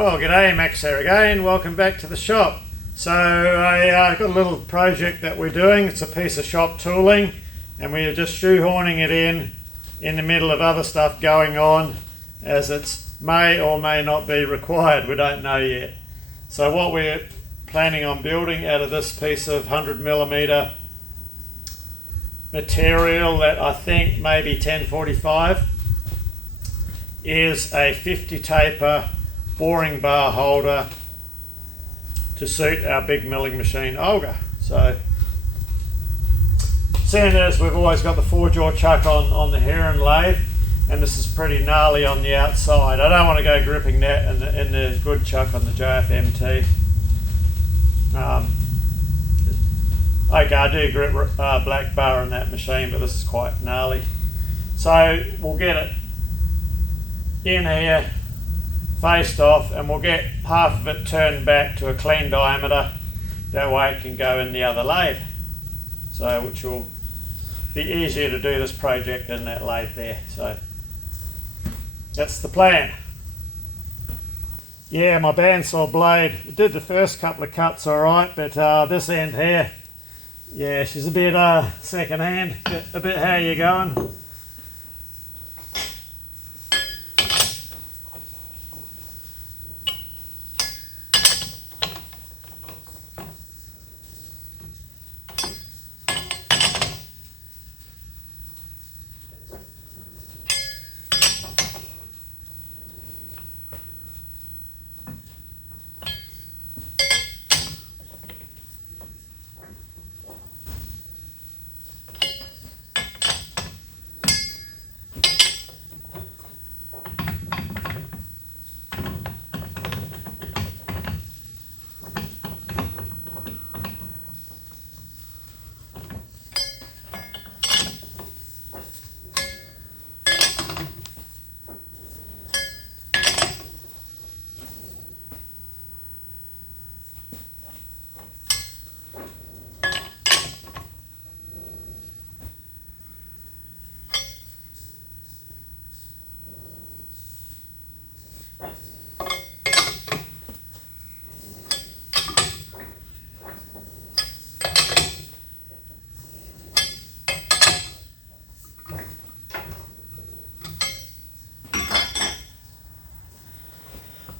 Well, g'day, Max here again. Welcome back to the shop. So I got a little project that we're doing. It's a piece of shop tooling, and we're just shoehorning it in the middle of other stuff going on, as it may or may not be required. We don't know yet. So what we're planning on building out of this piece of 100mm material that I think maybe 1045 is a 50 taper boring bar holder to suit our big milling machine Olga. So seeing as we've always got the 4-jaw chuck on the Heron lathe, and this is pretty gnarly on the outside, I don't want to go gripping that in the good chuck on the JFMT. Okay, I do grip black bar on that machine, but this is quite gnarly. So we'll get it in here, faced off, and we'll get half of it turned back to a clean diameter. That way it can go in the other lathe. So which will be easier to do this project in that lathe there. So that's the plan. Yeah, my bandsaw blade, it did the first couple of cuts alright, but this end here, yeah, she's a bit second hand, a bit how you going.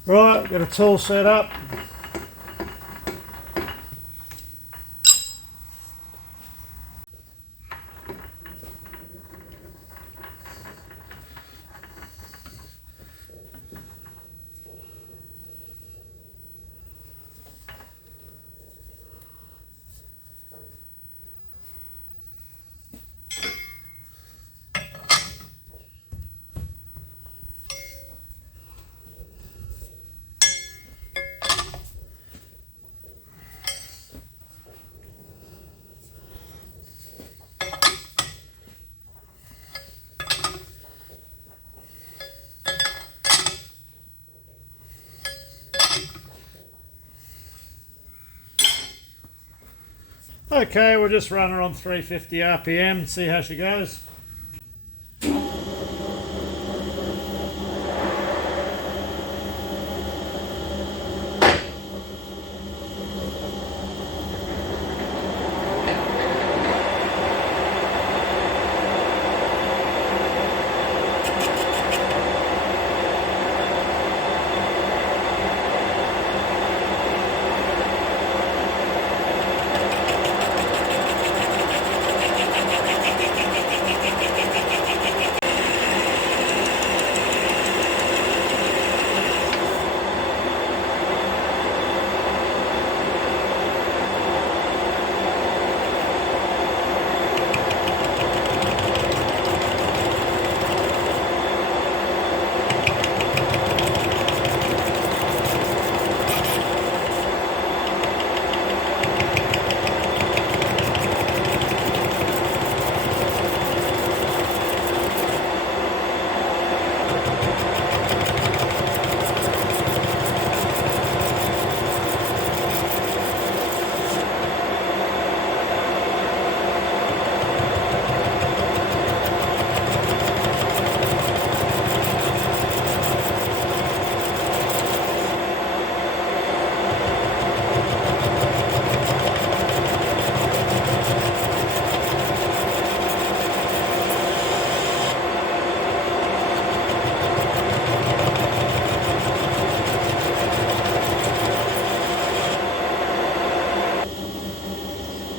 Right, got a tool set up. Okay, we'll just run her on 350 RPM, see how she goes.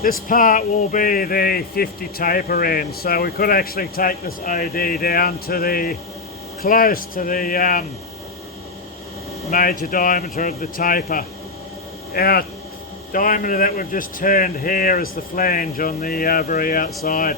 This part will be the 50 taper end, so we could actually take this OD down to the close to the major diameter of the taper. Our diameter that we've just turned here is the flange on the very outside.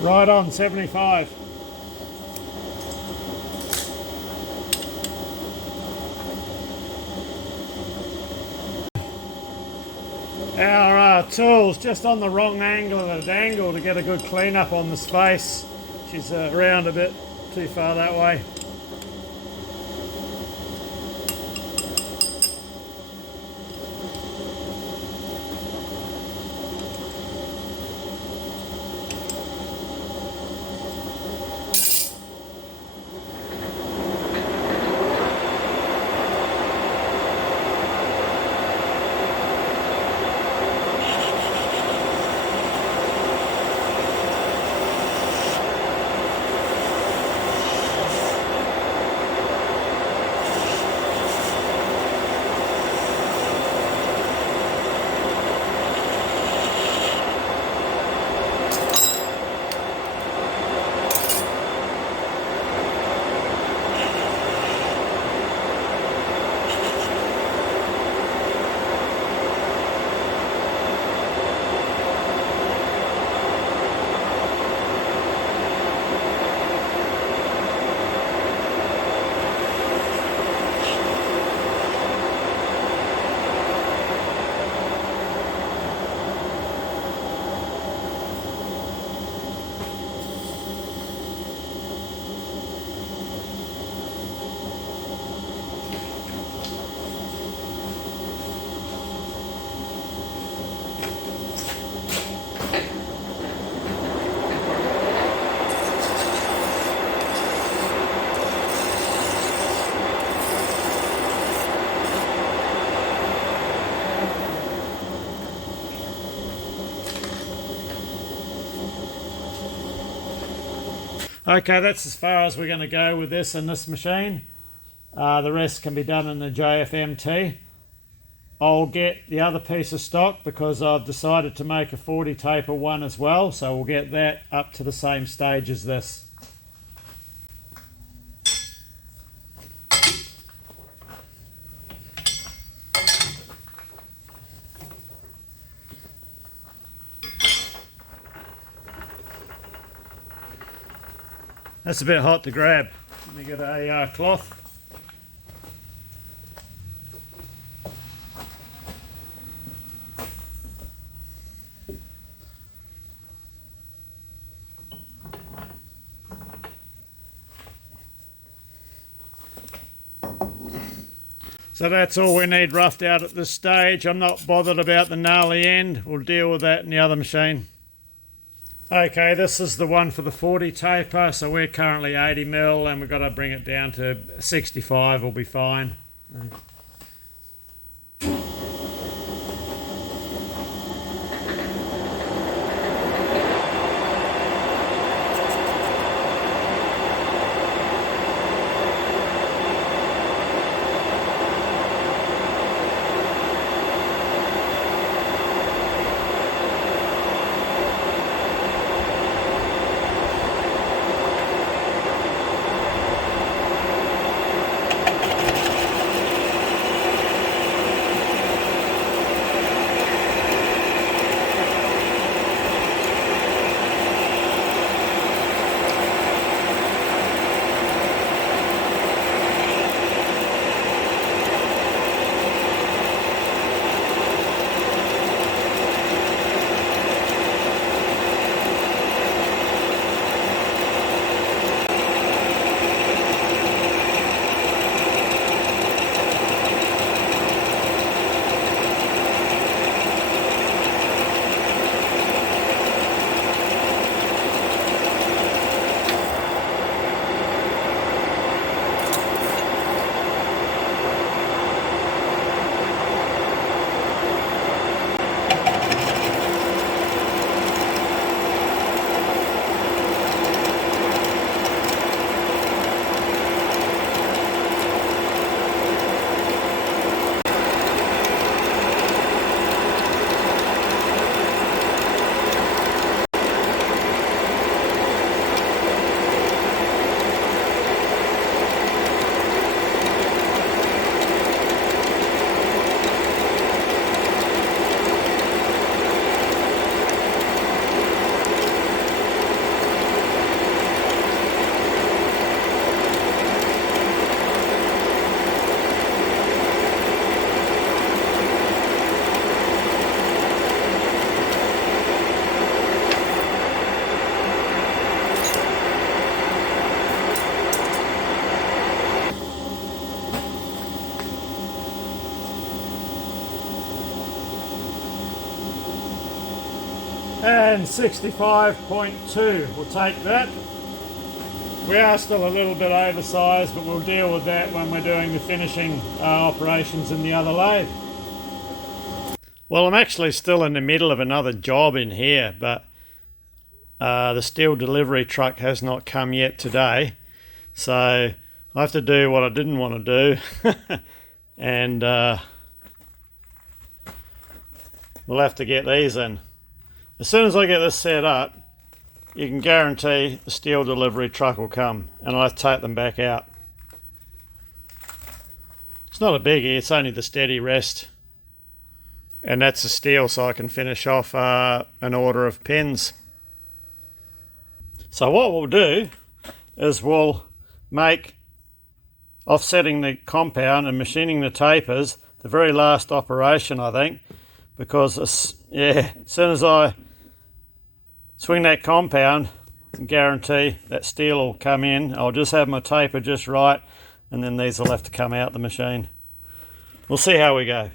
Right on, 75. Our tool's just on the wrong angle at an angle to get a good clean up on this face. She's around a bit too far that way. Okay, that's as far as we're going to go with this in this machine. The rest can be done in the JFMT. I'll get the other piece of stock because I've decided to make a 40 taper one as well, so we'll get that up to the same stage as this. That's a bit hot to grab. Let me get a cloth. So that's all we need roughed out at this stage. I'm not bothered about the gnarly end. We'll deal with that in the other machine. Okay, this is the one for the 40 taper. So we're currently 80mm and we've got to bring it down to 65. Will be fine. And 65.2, we'll take that. We are still a little bit oversized, but we'll deal with that when we're doing the finishing operations in the other lathe. Well, I'm actually still in the middle of another job in here, but the steel delivery truck has not come yet today. So I have to do what I didn't want to do. And we'll have to get these in. As soon as I get this set up, you can guarantee the steel delivery truck will come, and I'll have to take them back out. It's not a biggie, it's only the steady rest. And that's the steel, so I can finish off an order of pins. So what we'll do is we'll make offsetting the compound and machining the tapers the very last operation, I think, because as soon as I swing that compound, I can guarantee that steel will come in. I'll just have my taper just right, and then these will have to come out the machine. We'll see how we go.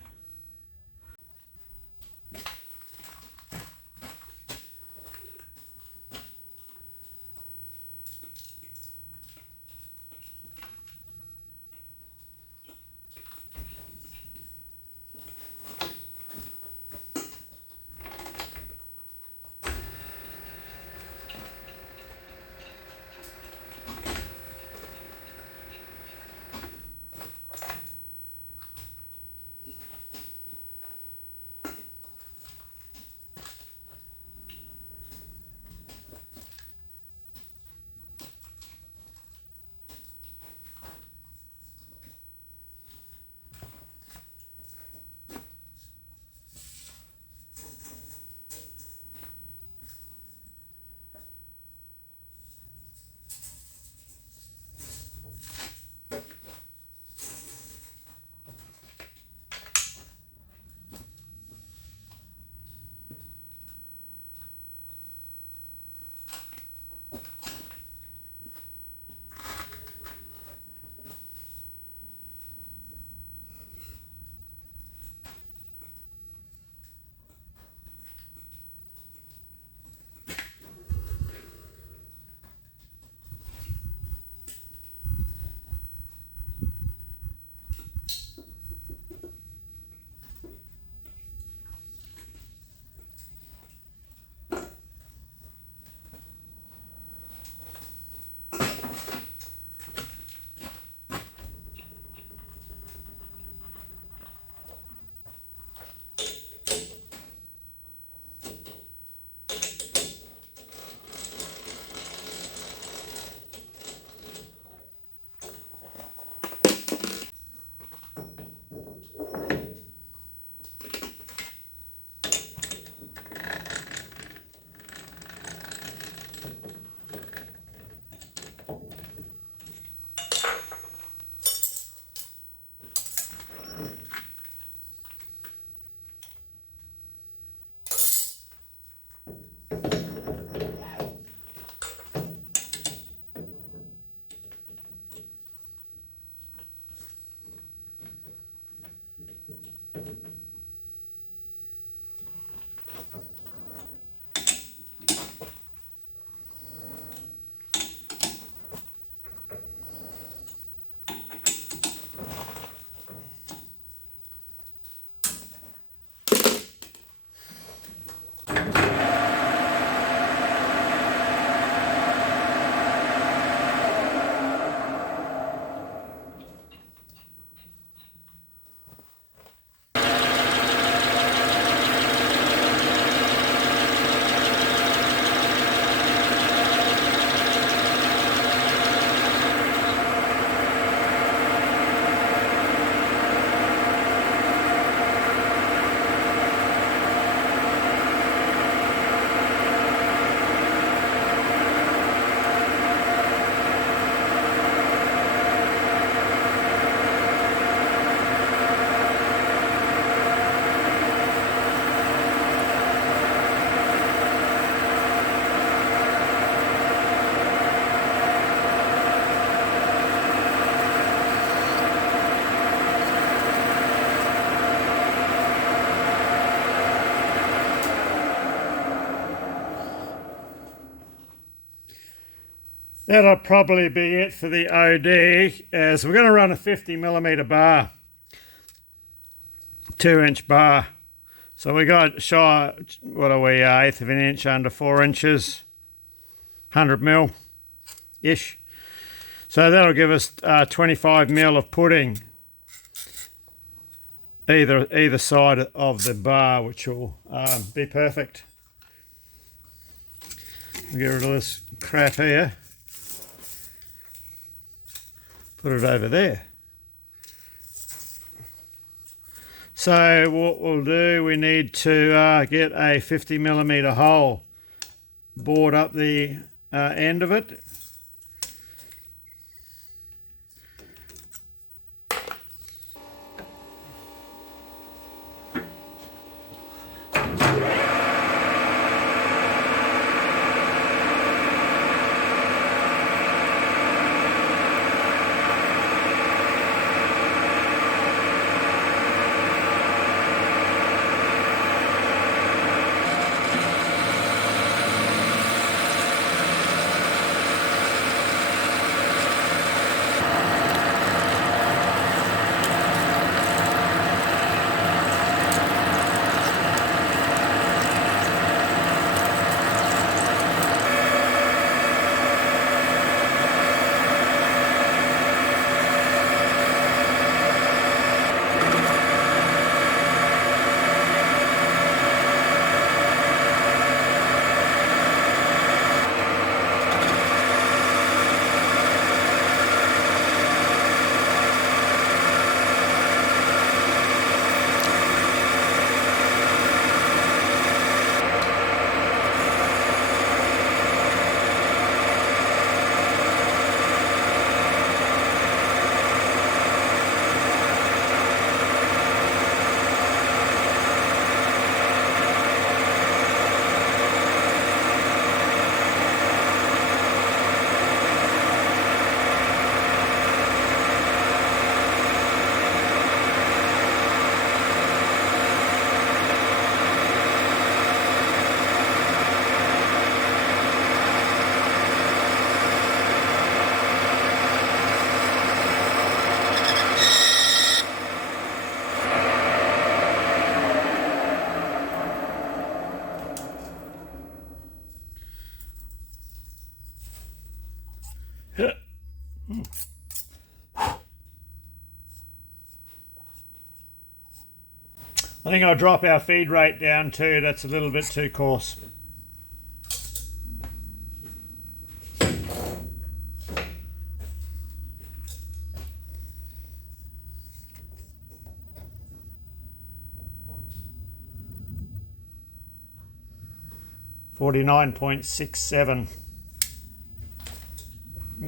That'll probably be it for the OD, as we're going to run a 50mm bar, 2-inch bar. So we got shy, what are we, 1/8 of an inch under 4 inches, 100mm-ish. So that'll give us 25mm of pudding either side of the bar, which will be perfect. Get rid of this crap here. Put it over there. So what we'll do, we need to get a 50mm hole bored up the end of it. I think I'll drop our feed rate down too, that's a little bit too coarse. $49.67.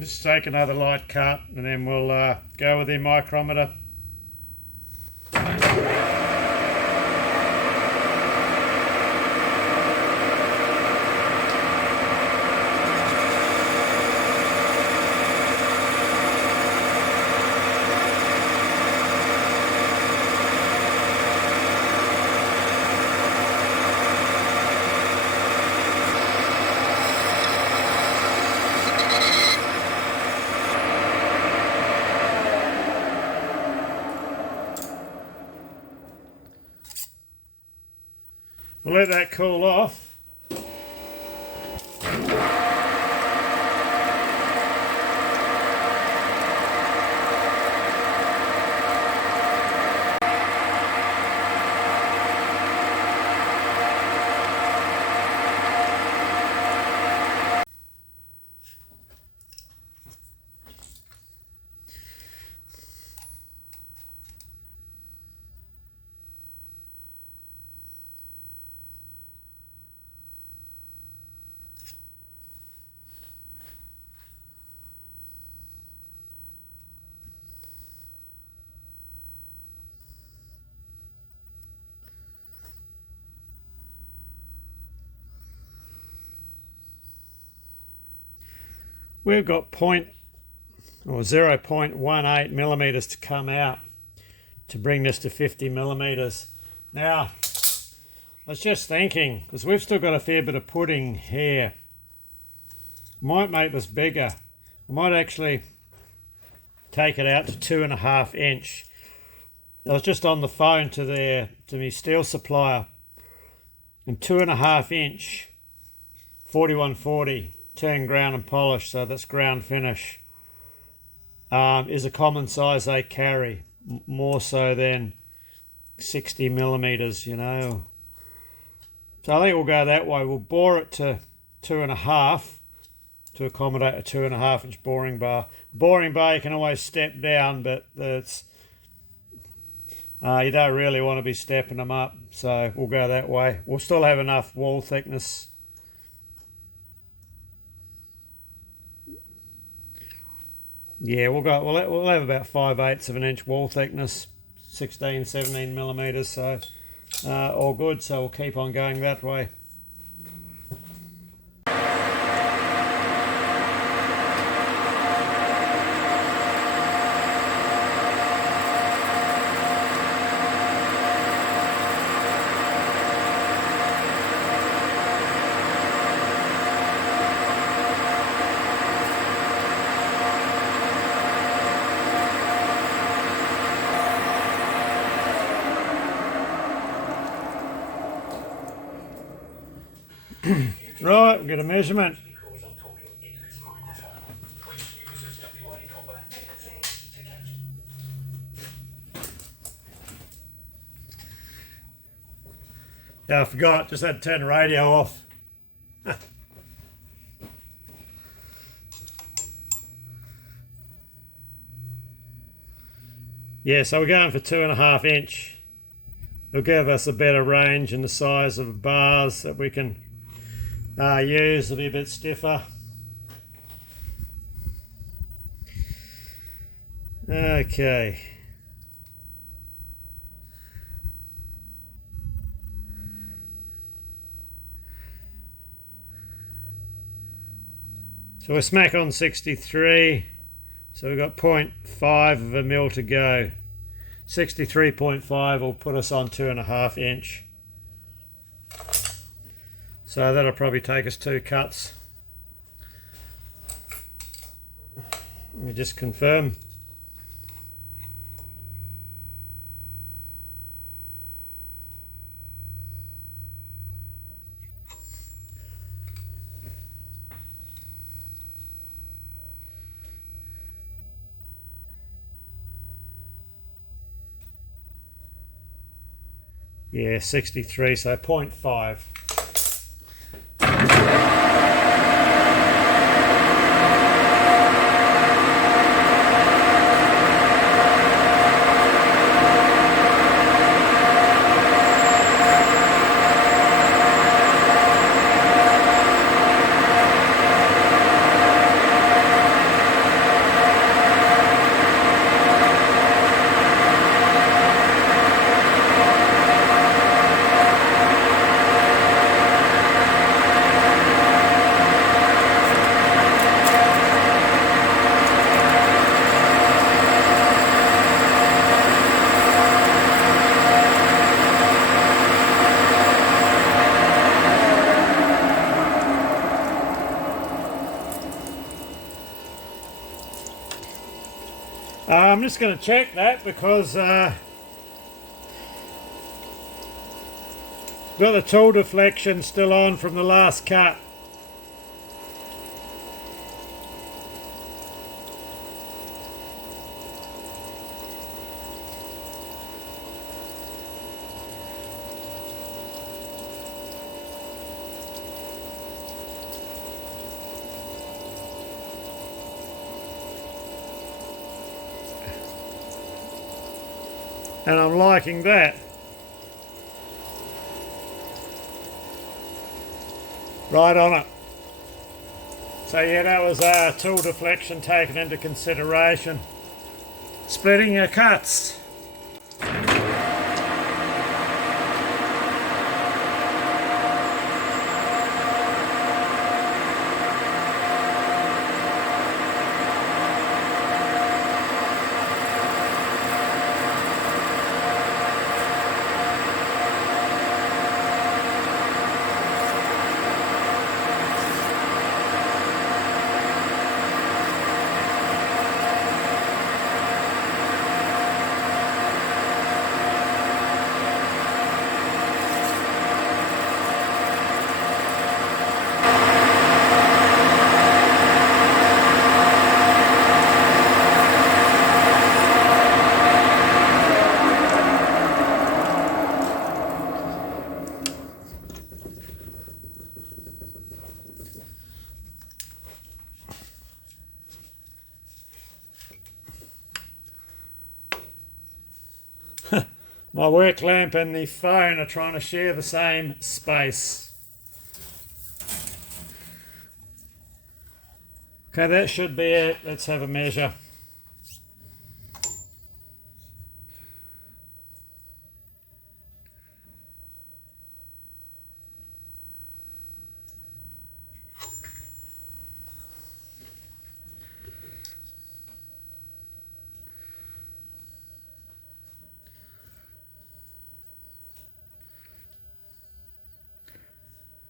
Just take another light cut and then we'll go with the micrometer. We'll let that cool off. We've got 0.18 millimeters to come out to bring this to 50 millimeters. Now, I was just thinking, because we've still got a fair bit of pudding here, might make this bigger. I might actually take it out to 2.5 inch. I was just on the phone to my steel supplier, and 2.5 inch 4140 turn ground and polish, so that's ground finish, is a common size they carry, more so than 60 millimeters, you know. So I think we'll go that way. We'll bore it to 2.5 to accommodate a 2.5 inch boring bar. Boring bar you can always step down, but that's you don't really want to be stepping them up, so we'll go that way. We'll still have enough wall thickness. Yeah, we'll have about 5/8 of an inch wall thickness, 16, 17 millimeters, so all good. So we'll keep on going that way. Right, we'll get a measurement. Yeah, I forgot, just had to turn the radio off. Yeah, so we're going for 2.5 inch. It'll give us a better range and the size of bars that we can use. It'll be a bit stiffer. Okay. So we're smack on 63. So we've got 0.5 of a mil to go. 63.5 will put us on 2.5 inch. So that'll probably take us 2 cuts. Let me just confirm. Yeah, 63, so 0.5. I'm just going to check that because got the tool deflection still on from the last cut. And I'm liking that. Right on it. So yeah, that was tool deflection taken into consideration. Splitting your cuts. My work lamp and the phone are trying to share the same space. Okay, that should be it. Let's have a measure.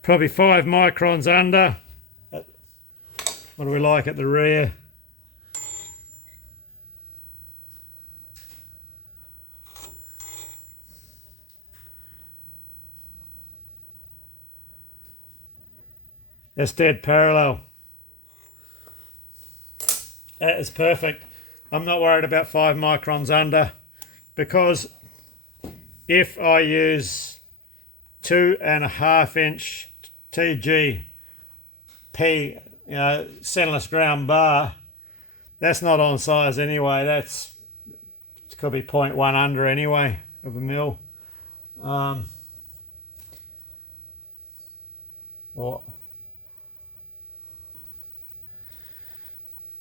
Probably 5 microns under. What do we like at the rear? That's dead parallel. That is perfect. I'm not worried about 5 microns under, because if I use 2.5 inch TGP, centerless ground bar, that's not on size anyway. It could be 0.1 under anyway of a mil.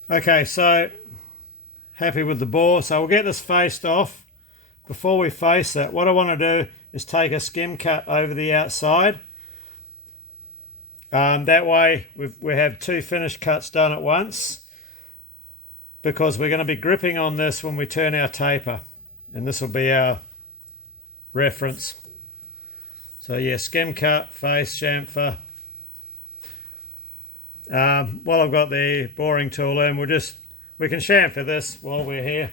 Okay, so happy with the bore. So we'll get this faced off. Before we face it, what I want to do is take a skim cut over the outside. That way we have 2 finished cuts done at once, because we're going to be gripping on this when we turn our taper, and this will be our reference. So yeah, skim cut, face, chamfer. While I've got the boring tool in, we can chamfer this while we're here.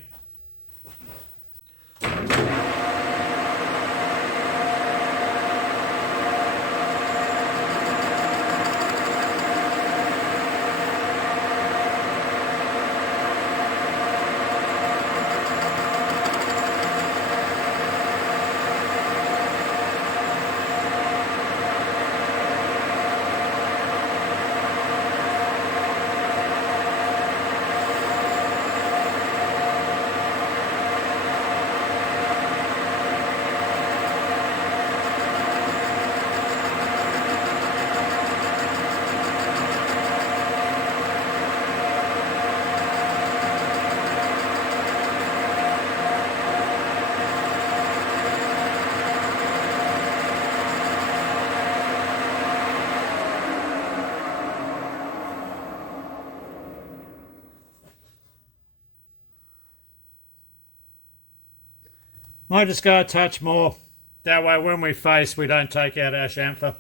Might just go a touch more. That way when we face, we don't take out our chamfer.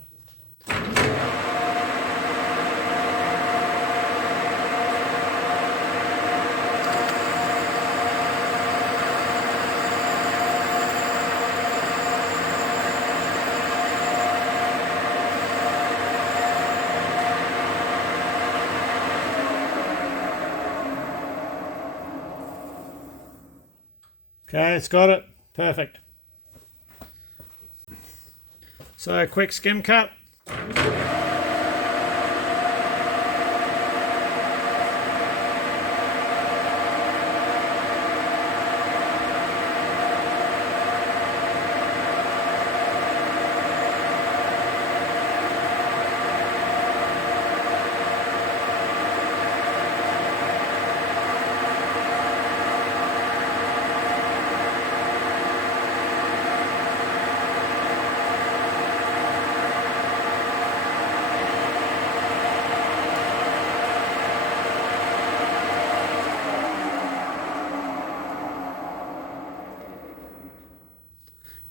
Okay, it's got it. Perfect. So a quick skim cut.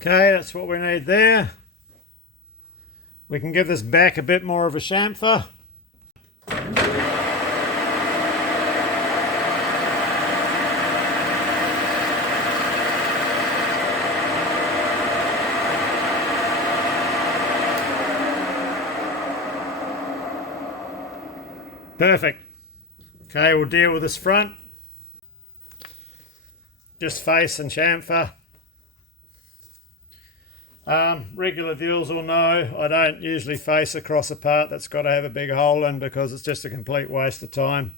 Okay, that's what we need there. We can give this back a bit more of a chamfer. Perfect. Okay, we'll deal with this front. Just face and chamfer. Regular viewers will know I don't usually face across a part that's got to have a big hole in, because it's just a complete waste of time.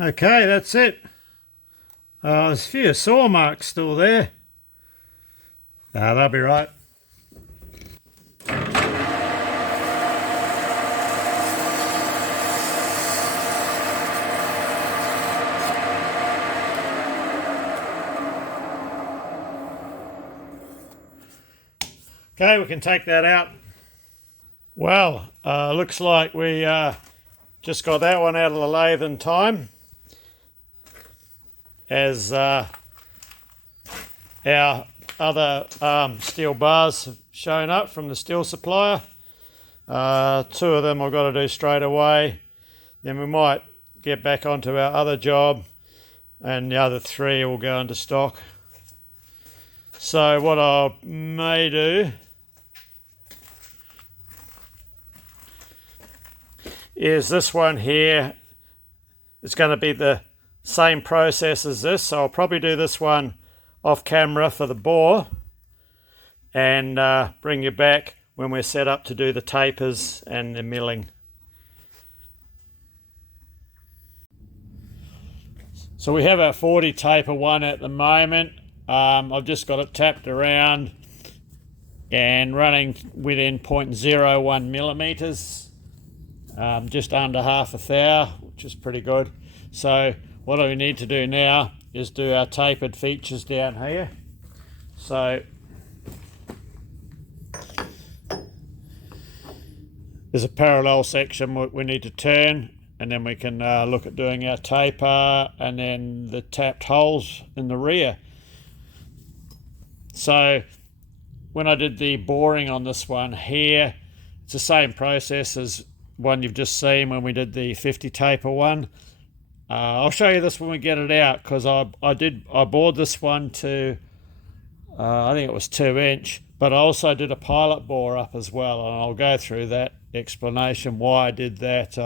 Okay, that's it. There's a few saw marks still there. They'll be right. Okay, we can take that out. Well, looks like we just got that one out of the lathe in time, as our other steel bars have shown up from the steel supplier. 2 of them I've got to do straight away. Then we might get back onto our other job, and the other 3 will go into stock. So what I may do is this one here. It's going to be the same process as this, so I'll probably do this one off camera for the bore, and bring you back when we're set up to do the tapers and the milling. So we have our 40 taper one at the moment. I've just got it tapped around and running within 0.01 millimeters, just under half a thou, which is pretty good. So what we need to do now is do our tapered features down here. So there's a parallel section we need to turn, and then we can look at doing our taper and then the tapped holes in the rear. So when I did the boring on this one here, it's the same process as one you've just seen when we did the 50 taper one. I'll show you this when we get it out, because I bored this one to I think it was 2-inch, but I also did a pilot bore up as well, and I'll go through that explanation why I did that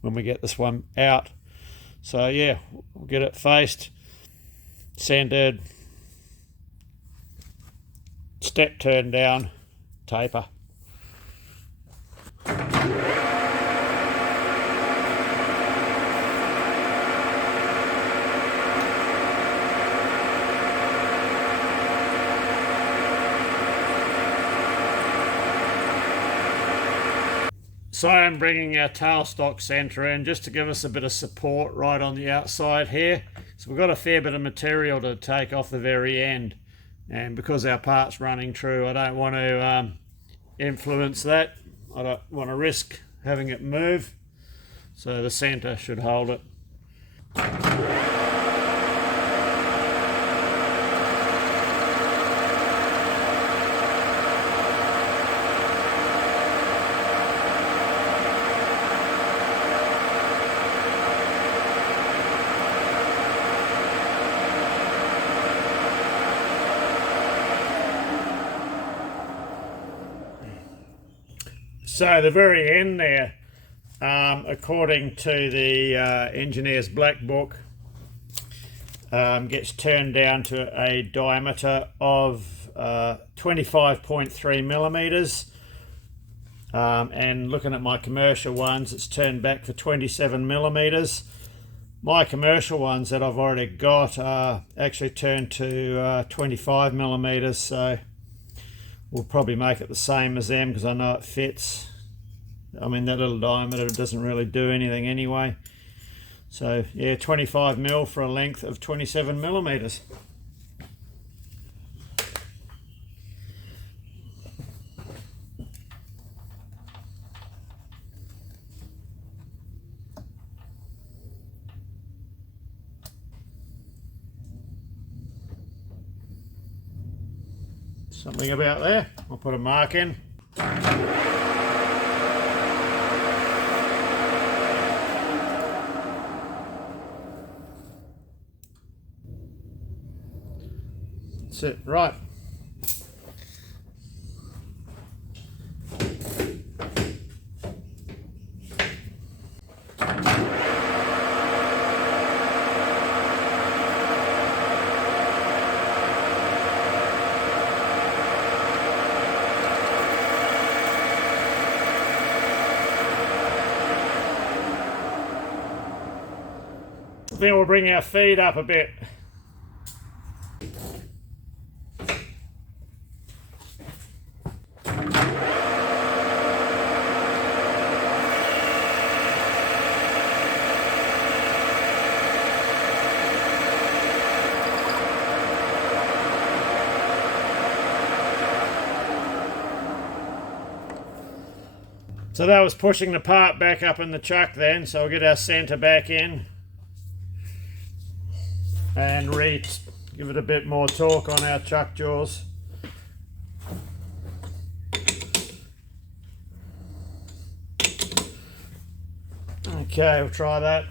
when we get this one out. So yeah, we'll get it faced, sanded, step turn down, taper. So I'm bringing our tailstock centre in just to give us a bit of support right on the outside here. So we've got a fair bit of material to take off the very end, and because our part's running true, I don't want to influence that. I don't want to risk having it move, so the centre should hold it. So the very end there, according to the engineer's black book, gets turned down to a diameter of 25.3 millimeters, and looking at my commercial ones, it's turned back for 27 millimeters. My commercial ones that I've already got are actually turned to 25 millimeters, so we'll probably make it the same as them because I know it fits. I mean, that little diameter doesn't really do anything anyway. So yeah, 25 mil for a length of 27 millimeters. Something about there. I'll put a mark in. That's it, right. think we'll bring our feed up a bit. So that was pushing the part back up in the chuck then, so we'll get our centre back in and give it a bit more torque on our chuck jaws. Okay, we'll try that.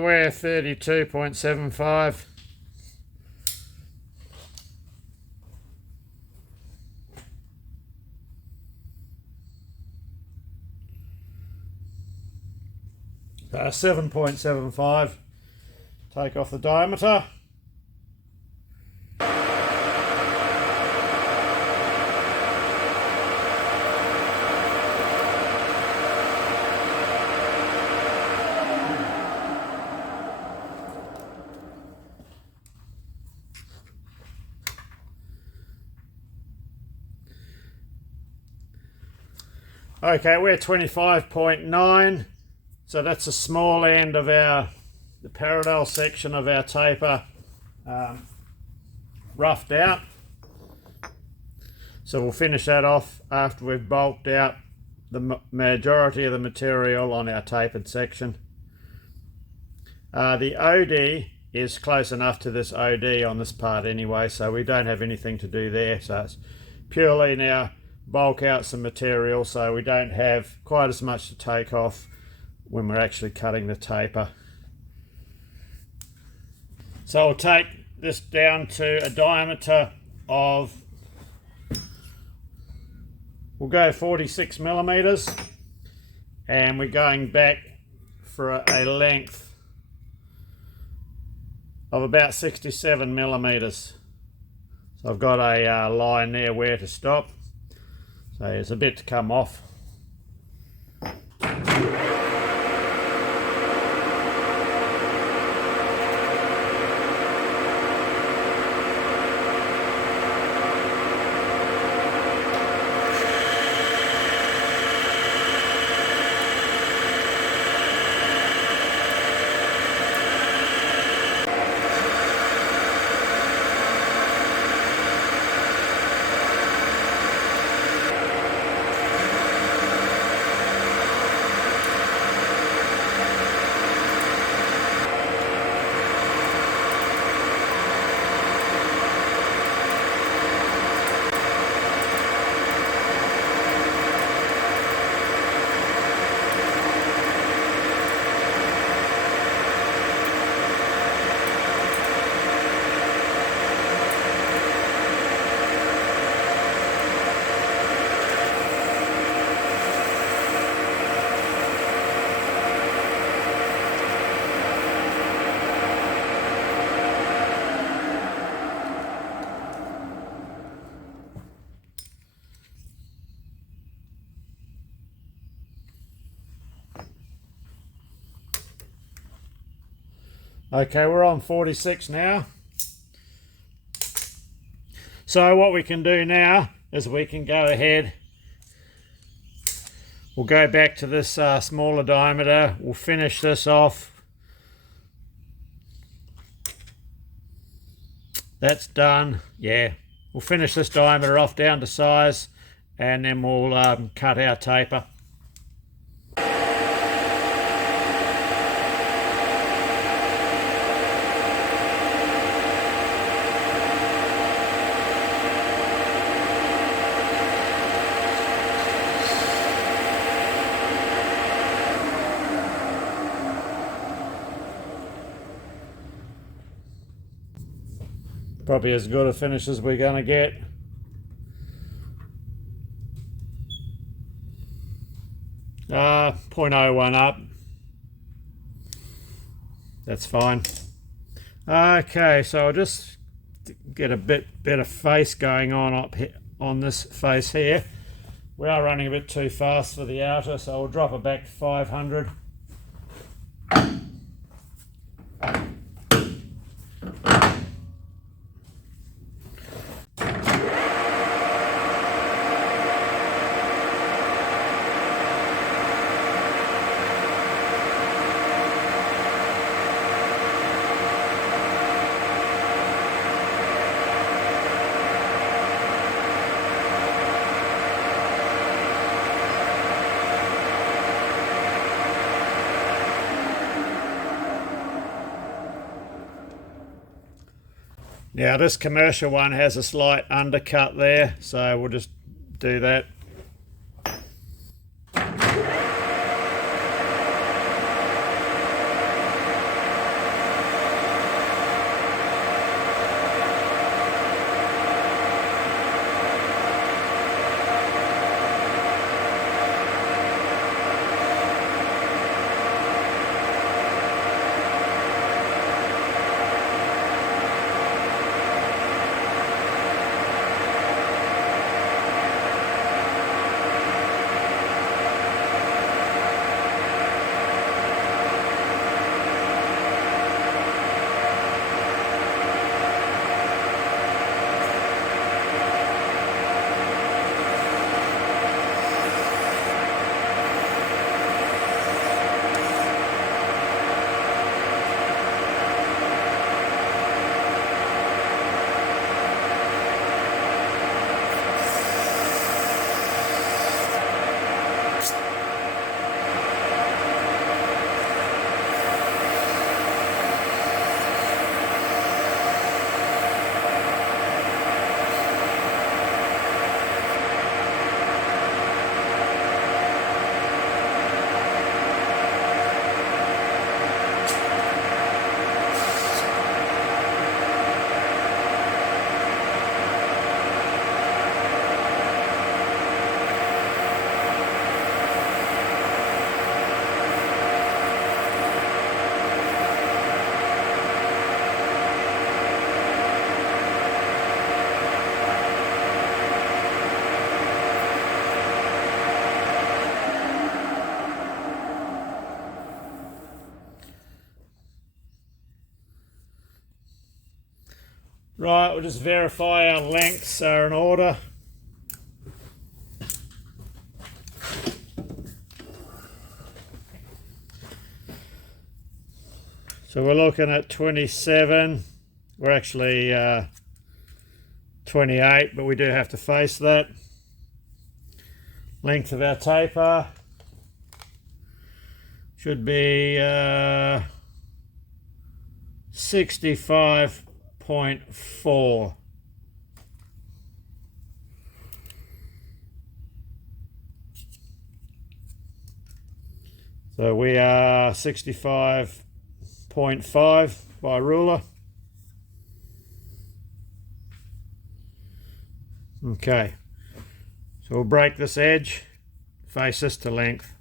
We're 32.75. So 7.75. Take off the diameter. Okay, we're 25.9, so that's the small end of the parallel section of our taper roughed out. So we'll finish that off after we've bulked out the majority of the material on our tapered section. The OD is close enough to this OD on this part anyway, so we don't have anything to do there. So it's purely now bulk out some material so we don't have quite as much to take off when we're actually cutting the taper. So I'll take this down to a diameter of, we'll go 46 millimeters, and we're going back for a length of about 67 millimeters. So I've got a line there where to stop. So there's a bit to come off. Okay, we're on 46 now. So what we can do now is we can go ahead, we'll go back to this smaller diameter, we'll finish this off. That's done. Yeah, we'll finish this diameter off down to size, and then we'll cut our taper. Probably as good a finish as we're going to get. .01 up. That's fine. Okay, so I'll just get a bit better face going on up here, on this face here. We are running a bit too fast for the outer, so I'll drop it back to 500. Now this commercial one has a slight undercut there, so we'll just do that. Right, we'll just verify our lengths are in order. So we're looking at 27. We're actually 28, but we do have to face that. Length of our taper should be 65.4. So we are 65.5 by ruler. Okay, so we'll break this edge, face this to length.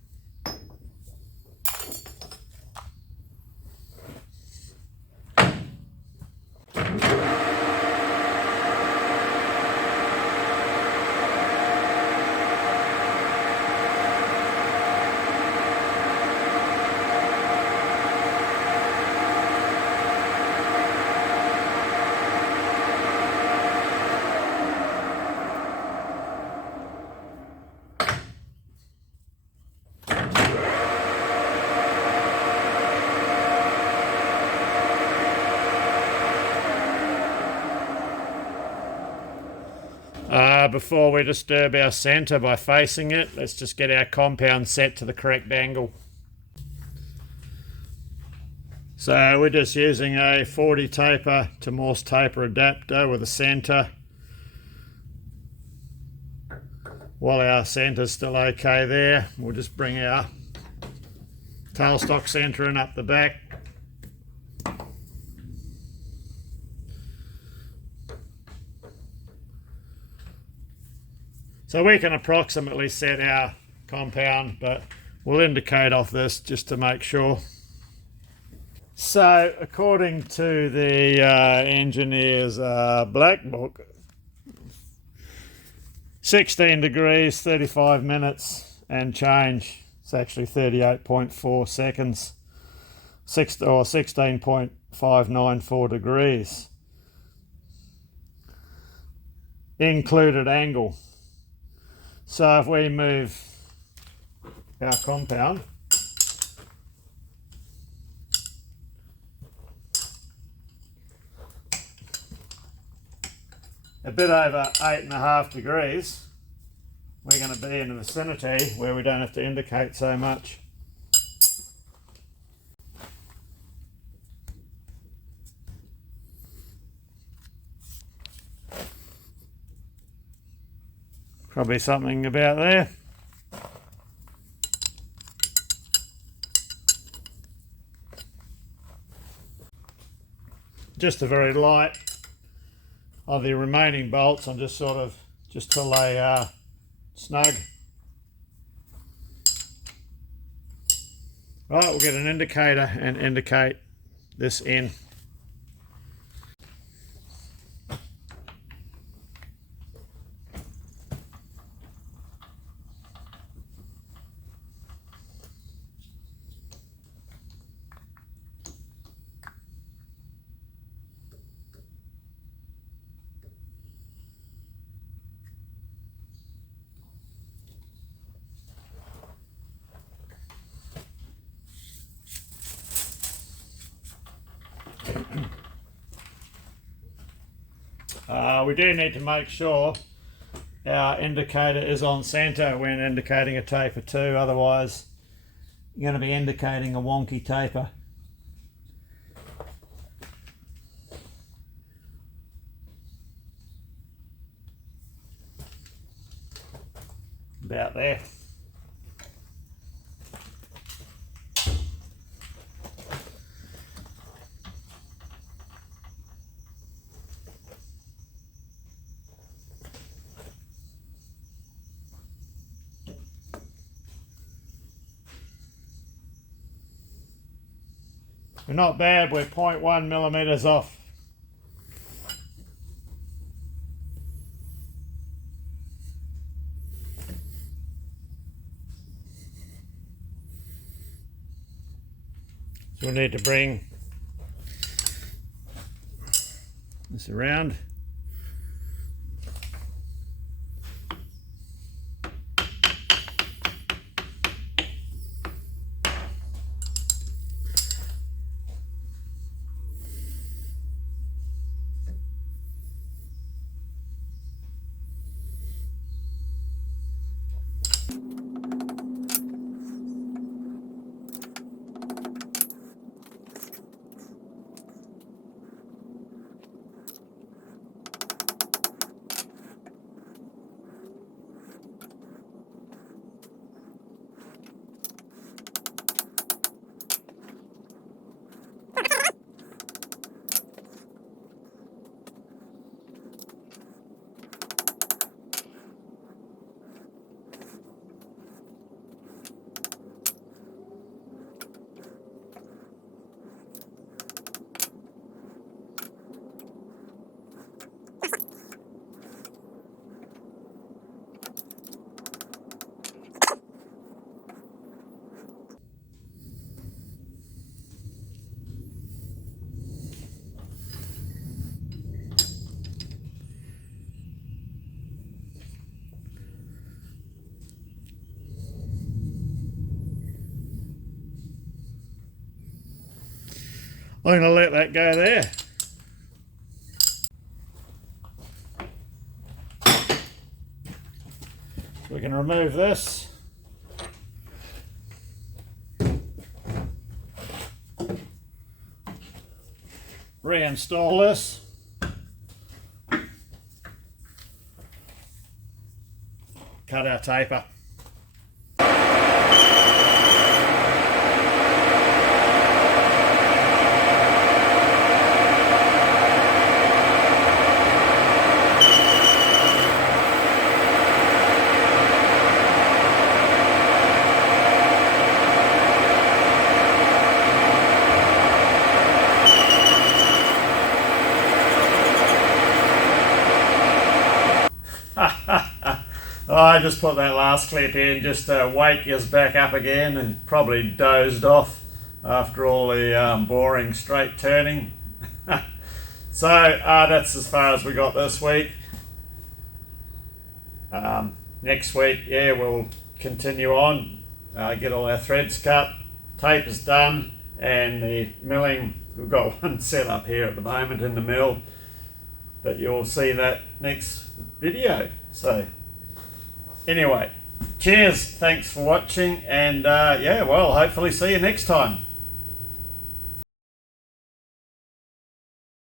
before we disturb our centre by facing it, let's just get our compound set to the correct angle. So we're just using a 40 taper to Morse taper adapter with a centre. While our centre's still okay there, we'll just bring our tailstock centre in up the back. So we can approximately set our compound, but we'll indicate off this just to make sure. So according to the engineer's black book, 16 degrees, 35 minutes and change. It's actually 38.4 seconds, or 16.594 degrees. Included angle. So if we move our compound a bit over 8.5 degrees, we're going to be in the vicinity where we don't have to indicate so much. Probably something about there. Just a very light of the remaining bolts. I'm just sort of till they are snug. Right, we'll get an indicator and indicate this in. We do need to make sure our indicator is on centre when indicating a taper too, otherwise you're going to be indicating a wonky taper. About there. We're not bad, we're 0.1 millimeters off. So we need to bring this around. I'm going to let that go there. remove this. Reinstall this. Cut our taper. I just put that last clip in just to wake us back up again, and probably dozed off after all the boring straight turning. So that's as far as we got this week. Next week, yeah, we'll continue on, get all our threads cut, tape is done, and the milling, we've got one set up here at the moment in the mill, but you'll see that next video. So anyway, cheers, thanks for watching, and yeah, well, hopefully see you next time.